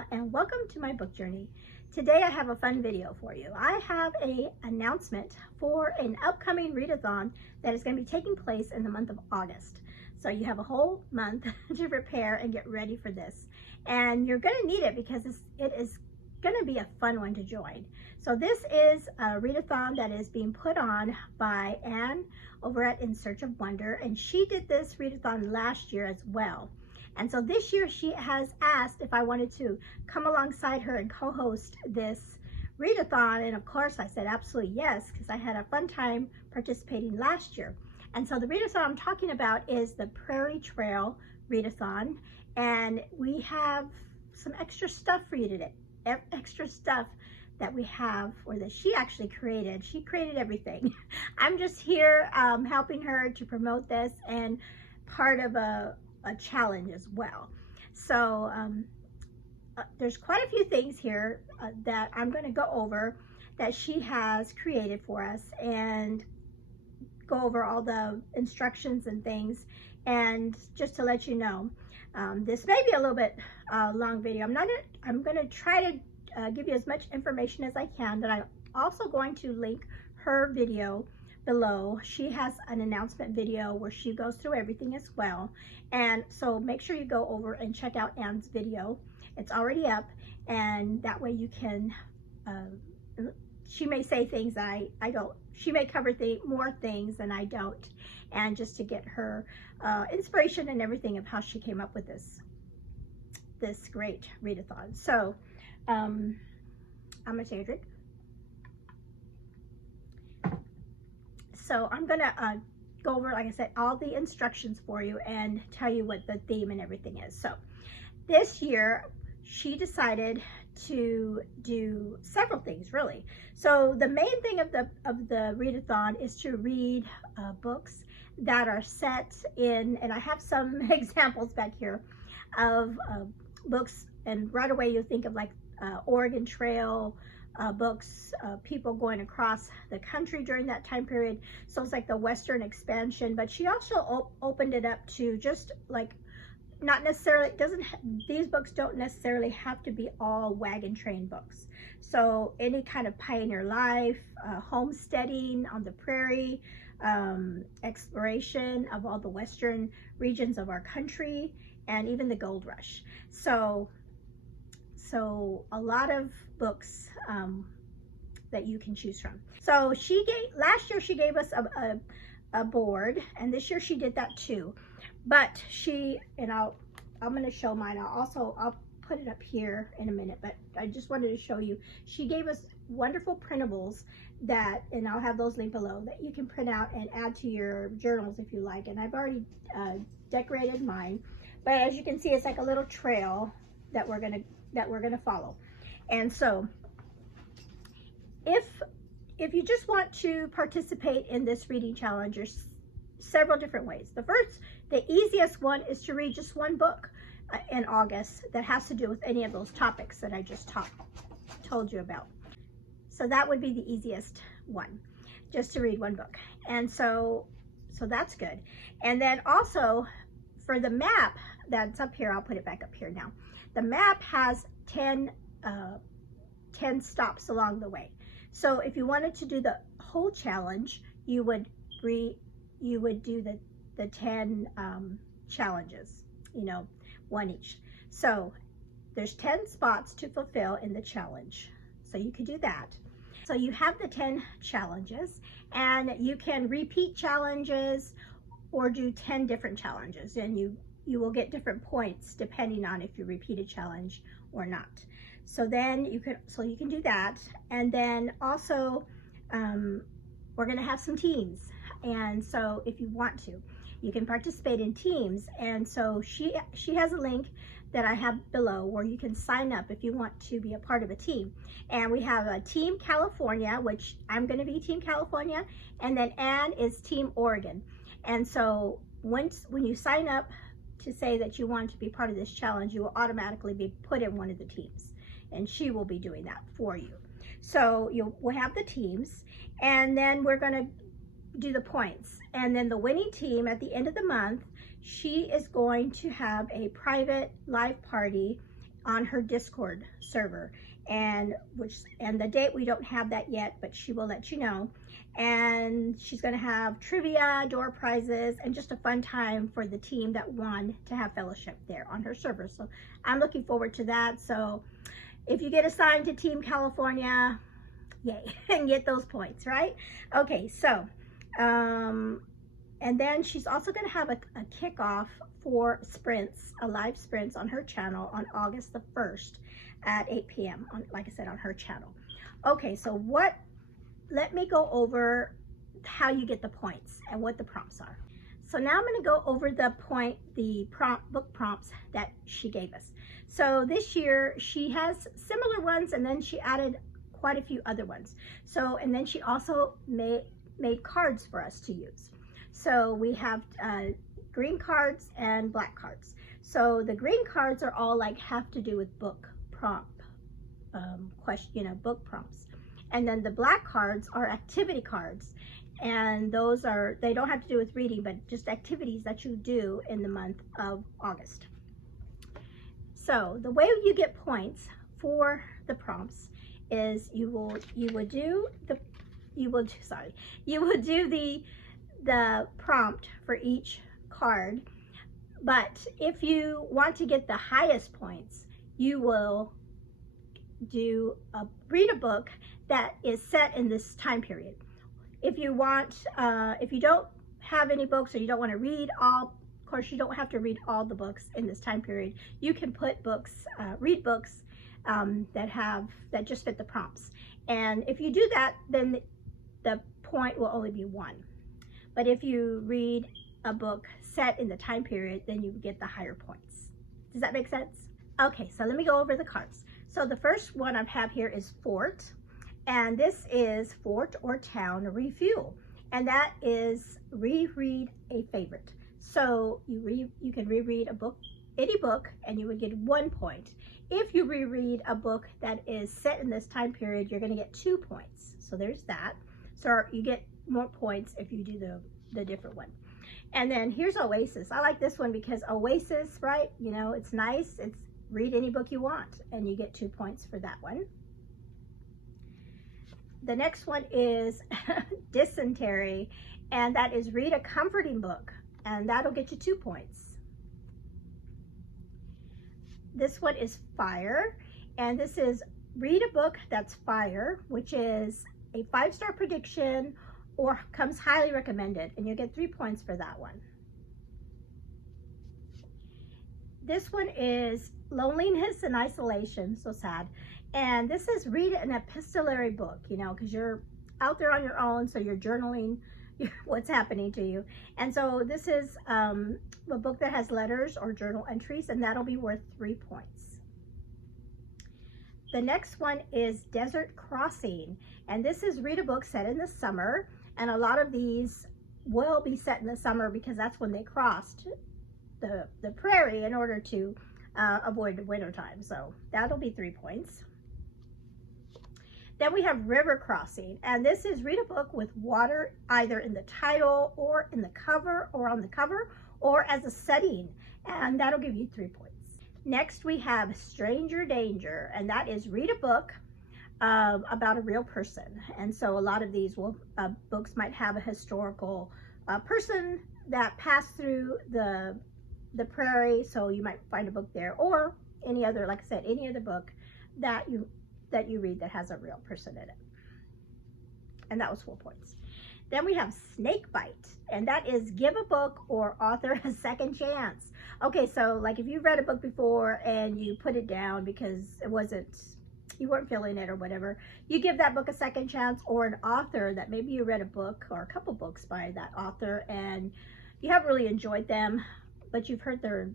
Anna, and welcome to my book journey. Today I have a fun video for you. I have an announcement for an upcoming readathon that is going to be taking place in the month of August. So you have a whole month to prepare and get ready for this. And you're going to need it because it is going to be a fun one to join. So this is a readathon that is being put on by Anne over at In Search of Wonder, and she did this readathon last year as well. And so this year she has asked if I wanted to come alongside her and co-host this readathon, and of course I said absolutely yes, because I had a fun time participating last year. And so the readathon I'm talking about is the Prairie Trail Readathon, and we have some extra stuff for you today. Extra stuff that we have, or that she actually created. She created everything. I'm just here helping her to promote this and part of a challenge as well. So there's quite a few things here that I'm going to go over that she has created for us, and go over all the instructions and things. And just to let you know, this may be a little bit long video. I'm going to try to give you as much information as I can, but I'm also going to link her video below. She has an announcement video where she goes through everything as well, and so make sure you go over and check out Anne's video. It's already up, and that way you can she may say things that I don't. She may cover more things than I don't, and just to get her inspiration and everything of how she came up with this great readathon. So I'm gonna take a drink. So I'm gonna go over, like I said, all the instructions for you and tell you what the theme and everything is. So this year she decided to do several things, really. So the main thing of the readathon is to read books that are set in, and I have some examples back here of books, and right away you think of like Oregon Trail books, people going across the country during that time period. So it's like the Western expansion, but she also opened it up to just like, not necessarily, these books don't necessarily have to be all wagon train books. So any kind of pioneer life, homesteading on the prairie, exploration of all the western regions of our country, and even the gold rush. So a lot of books that you can choose from. So last year she gave us a board, and this year she did that too. But I'm going to show mine. I'll put it up here in a minute, but I just wanted to show you. She gave us wonderful printables that, and I'll have those linked below, that you can print out and add to your journals if you like. And I've already decorated mine, but as you can see, it's like a little trail that we're gonna follow. And so if you just want to participate in this reading challenge, there's several different ways. The easiest one is to read just one book in August that has to do with any of those topics that I just told you about. So that would be the easiest one, just to read one book. And so that's good. And then also for the map that's up here, I'll put it back up here now. The map has 10 stops along the way. So if you wanted to do the whole challenge, you would do the 10 challenges, one each. So there's 10 spots to fulfill in the challenge. So you could do that. So you have the 10 challenges, and you can repeat challenges or do 10 different challenges, and you will get different points depending on if you repeat a challenge or not. So then you can do that. And then also we're going to have some teams, and so if you want to, you can participate in teams. And so she has a link that I have below where you can sign up if you want to be a part of a team. And we have a Team California, which I'm going to be Team California, and then Anne is Team Oregon. And so when you sign up to say that you want to be part of this challenge, you will automatically be put in one of the teams, and she will be doing that for you. So we'll have the teams, and then we're going to do the points. And then the winning team at the end of the month, she is going to have a private live party on her Discord server, and the date we don't have that yet, but she will let you know. And she's going to have trivia, door prizes, and just a fun time for the team that won to have fellowship there on her server. So I'm looking forward to that. So if you get assigned to Team California, yay, and get those points, right? Okay, so and then she's also going to have a kickoff for sprints, live sprints on her channel on August the 1st at 8 p.m. Like I said, on her channel. Okay, so let me go over how you get the points and what the prompts are. So now I'm going to go over the book prompts that she gave us. So this year she has similar ones, and then she added quite a few other ones. So, and then she also made cards for us to use. So we have green cards and black cards. So the green cards are all like have to do with book prompt, book prompts. And then the black cards are activity cards. And those they don't have to do with reading, but just activities that you do in the month of August. So the way you get points for the prompts is you would do the prompt for each card, but if you want to get the highest points, you will read a book that is set in this time period. If you don't have any books, or you don't want to read all, of course you don't have to read all the books in this time period. You can read books that just fit the prompts. And if you do that, then the point will only be 1. But if you read a book set in the time period, then you get the higher points. Does that make sense? Okay, so let me go over the cards. So the first one I have here is Fort, and this is Fort or Town Refuel, and that is reread a favorite. So you can reread a book, any book, and you would get 1 point. If you reread a book that is set in this time period, you're going to get 2 points. So there's that. So you get more points if you do the different one. And then here's Oasis. I like this one because Oasis, right? You know, it's nice. It's read any book you want, and you get 2 points for that one. The next one is Dysentery, and that is read a comforting book, and that'll get you 2 points. This one is Fire, and this is read a book that's fire, which is a 5-star prediction or comes highly recommended, and you get 3 points for that one. This one is Loneliness and Isolation, so sad. And this is read an epistolary book, you know, because you're out there on your own, so you're journaling what's happening to you. And so this is a book that has letters or journal entries, and that'll be worth 3 points. The next one is Desert Crossing, and this is read a book set in the summer, and a lot of these will be set in the summer because that's when they crossed the prairie in order to avoid the winter time. So that'll be 3 points. Then we have River Crossing, and this is read a book with water either in the title or in the cover or on the cover or as a setting, and that'll give you 3 points. Next we have Stranger Danger, and that is read a book about a real person. And so a lot of these books might have a historical person that passed through the prairie, so you might find a book there, or any other, like I said, any other book that you read that has a real person in it. And that was 4 points. Then we have Snakebite, and that is give a book or author a second chance. Okay, so like if you read a book before and you put it down because you weren't feeling it or whatever, you give that book a second chance, or an author that maybe you read a book or a couple books by that author and you haven't really enjoyed them, but you've heard their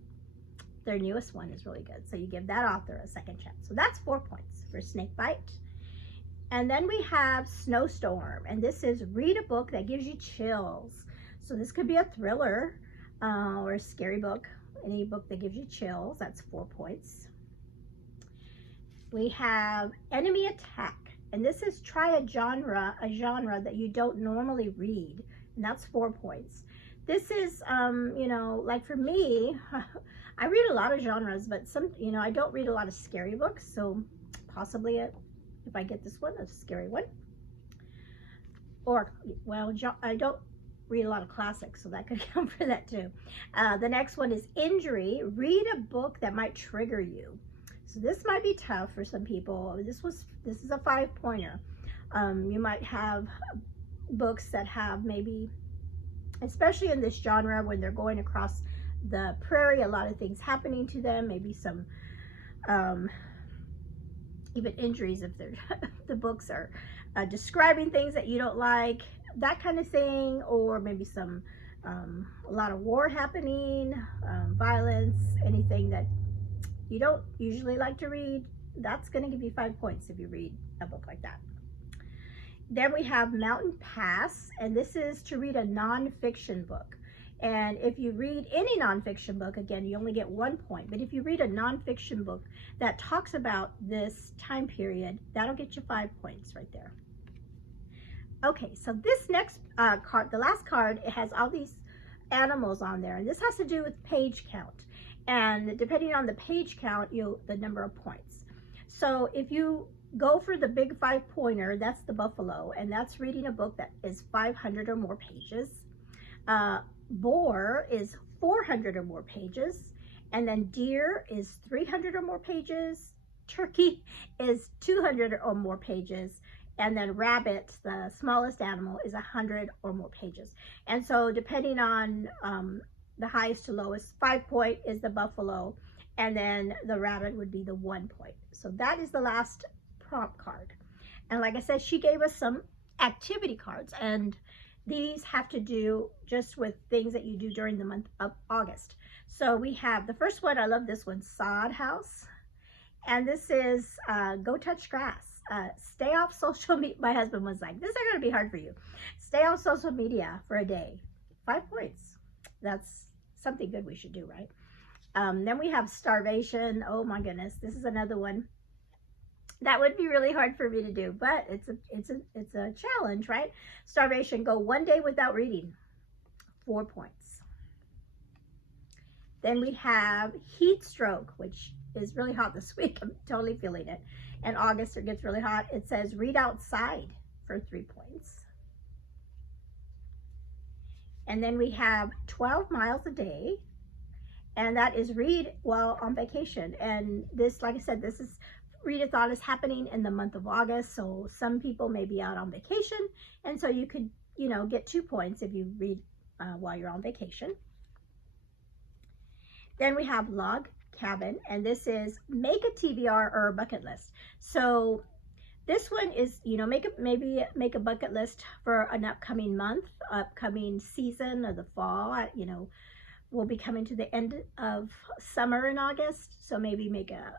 newest one is really good. So you give that author a second chance. So that's 4 points for Snakebite. And then we have Snowstorm, and this is read a book that gives you chills. So this could be a thriller or a scary book, any book that gives you chills. That's 4 points. We have Enemy Attack, and this is try a genre that you don't normally read, and that's 4 points. This is, you know, like for me, I read a lot of genres, but some, you know, I don't read a lot of scary books. So possibly if I get this one, a scary one. Or, well, I don't read a lot of classics, so that could count for that too. The next one is Injury. Read a book that might trigger you. So this might be tough for some people. This is a 5-pointer. You might have books that have maybe, especially in this genre, when they're going across the prairie, a lot of things happening to them, maybe some even injuries if they're the books are describing things that you don't like, that kind of thing, or maybe some a lot of war happening, violence, anything that you don't usually like to read. That's going to give you 5 points if you read a book like that. Then we have Mountain Pass, and this is to read a nonfiction book. And if you read any nonfiction book, again, you only get 1 point. But if you read a nonfiction book that talks about this time period, that'll get you 5 points right there. Okay, so this next card, the last card, it has all these animals on there. And this has to do with page count. And depending on the page count, the number of points. So if you go for the big 5-pointer, that's the buffalo, and that's reading a book that is 500 or more pages. Boar is 400 or more pages, and then deer is 300 or more pages. Turkey is 200 or more pages, and then rabbit, the smallest animal, is 100 or more pages. And so depending on the highest to lowest, 5 point is the buffalo, and then the rabbit would be the 1 point. So that is the last prompt card. And like I said, she gave us some activity cards, and these have to do just with things that you do during the month of August. So we have the first one, I love this one, Sod House. And this is Go Touch Grass. Stay off social media. My husband was like, this is going to be hard for you. Stay off social media for a day. 5 points. That's something good we should do, right? Then we have Starvation. Oh my goodness, this is another one that would be really hard for me to do, but it's a challenge, right? Starvation, go 1 day without reading, 4 points. Then we have Heat Stroke, which is really hot this week. I'm totally feeling it. And August, it gets really hot. It says read outside for 3 points. And then we have 12 miles a day, and that is read while on vacation. And this, like I said, this is readathon is happening in the month of August, so some people may be out on vacation, and so you could, you know, get 2 points if you read while you're on vacation. Then we have Log Cabin, and this is make a TBR or a bucket list. So this one is, you know, maybe make a bucket list for an upcoming month, upcoming season of the fall. You know, we'll be coming to the end of summer in August, so maybe make a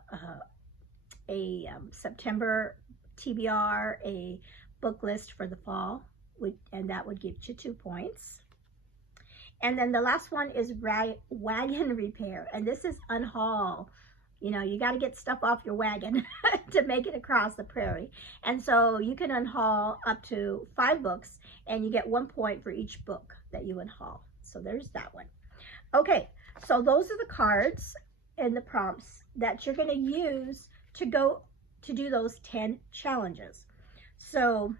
September TBR, a book list for the fall, and that would give you 2 points. And then the last one is wagon repair, and this is unhaul. You know, you got to get stuff off your wagon to make it across the prairie. And so you can unhaul up to 5 books, and you get 1 point for each book that you unhaul. So there's that one. Okay, so those are the cards and the prompts that you're going to use to go to do those 10 challenges. So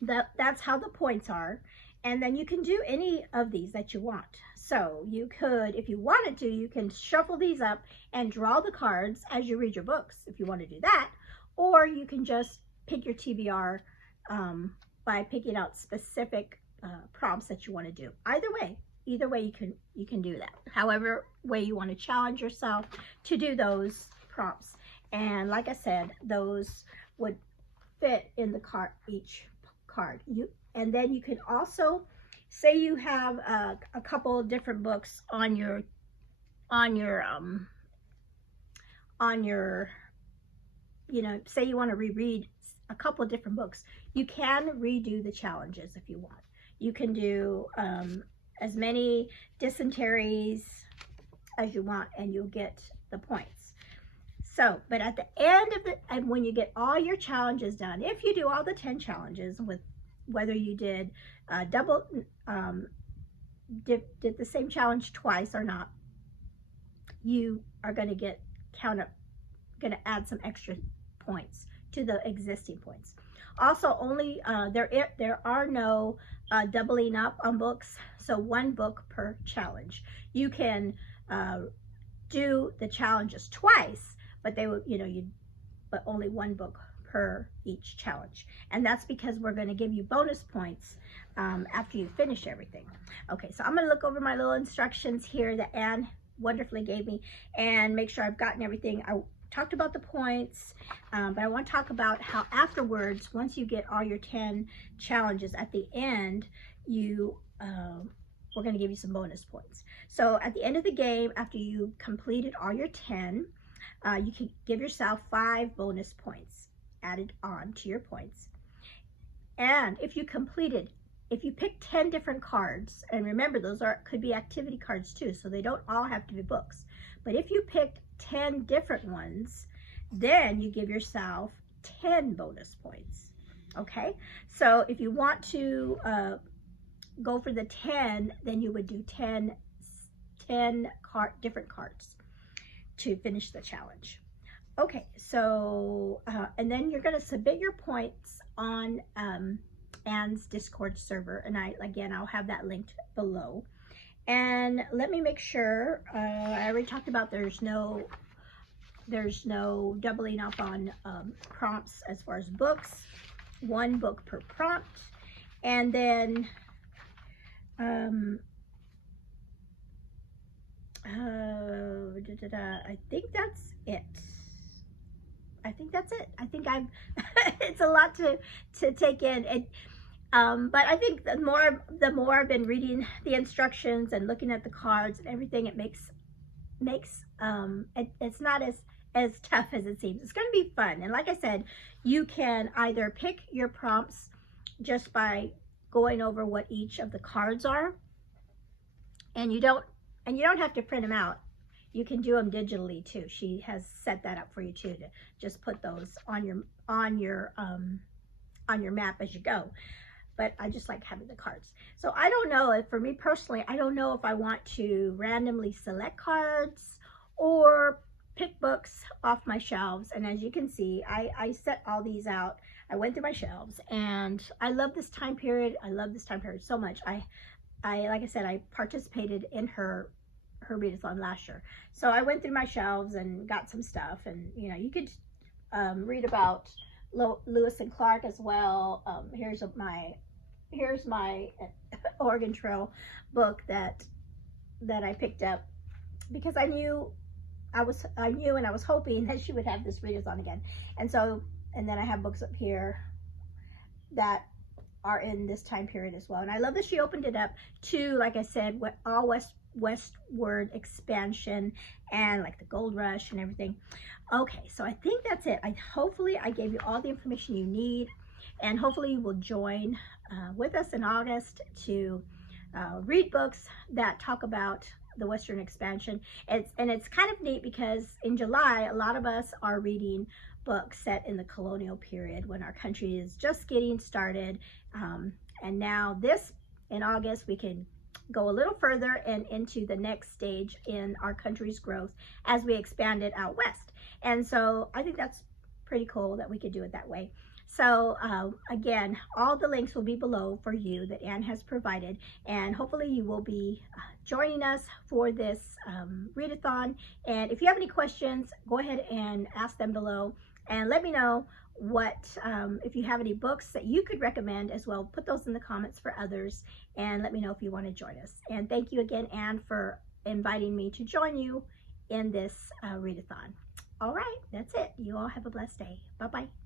that's how the points are. And then you can do any of these that you want. So you could, if you wanted to, you can shuffle these up and draw the cards as you read your books, if you want to do that. Or you can just pick your TBR by picking out specific prompts that you want to do. Either way you can do that. However way you want to challenge yourself to do those prompts. And like I said, those would fit in the card, each card. And then you can also, say you have a couple of different books on your, you know, say you want to reread a couple of different books. You can redo the challenges if you want. You can do as many dysenteries as you want, and you'll get the points. So, but at the end of it, and when you get all your challenges done, if you do all the 10 challenges, with whether you did double did the same challenge twice or not, you are going to get going to add some extra points to the existing points. Also, only there are no doubling up on books, so one book per challenge. You can do the challenges twice, but they would, but only one book per each challenge. And that's because we're going to give you bonus points after you finish everything. Okay, so I'm going to look over my little instructions here that Anne wonderfully gave me and make sure I've gotten everything. I talked about the points, but I want to talk about how afterwards, once you get all your 10 challenges, at the end, we're going to give you some bonus points. So at the end of the game, after you completed all your 10, you can give yourself 5 bonus points added on to your points. And if you pick 10 different cards, and remember those could be activity cards too, so they don't all have to be books. But if you picked 10 different ones, then you give yourself 10 bonus points. Okay, so if you want to go for the 10, then you would do 10 different cards to finish the challenge. Okay, so and then you're going to submit your points on Anne's Discord server, and I'll have that linked below. And let me make sure, I already talked about there's no doubling up on prompts as far as books, 1 book per prompt. And then I think that's it. I think it's a lot to take in. But I think the more I've been reading the instructions and looking at the cards and everything, it makes it's not as tough as it seems. It's going to be fun. And like I said, you can either pick your prompts just by going over what each of the cards are, and you don't have to print them out. You can do them digitally too. She has set that up for you too, to just put those on your map as you go. But I just like having the cards. So I don't know if, for me personally, I don't know if I want to randomly select cards or pick books off my shelves. And as you can see, I set all these out. I went through my shelves, and I love this time period. I love this time period so much. I like I said, I participated in her readathon last year. So I went through my shelves and got some stuff, and you could read about Lewis and Clark as well. Here's my Oregon Trail book that I picked up because I knew and I was hoping that she would have this readathon again. And then I have books up here that are in this time period as well. And I love that she opened it up to, like I said, all westward expansion and like the gold rush and everything. Okay, so I think that's it. Hopefully I gave you all the information you need, and hopefully you will join with us in August to read books that talk about the Western expansion. It's kind of neat because in July, a lot of us are reading books set in the colonial period when our country is just getting started. And now in August, we can go a little further and into the next stage in our country's growth as we expand it out west. And so I think that's pretty cool that we could do it that way. So again, all the links will be below for you that Anne has provided, and hopefully you will be joining us for this readathon. And if you have any questions, go ahead and ask them below, and let me know if you have any books that you could recommend as well. Put those in the comments for others, and let me know if you want to join us. And thank you again, Anne, for inviting me to join you in this readathon. All right, that's it. You all have a blessed day. Bye-bye.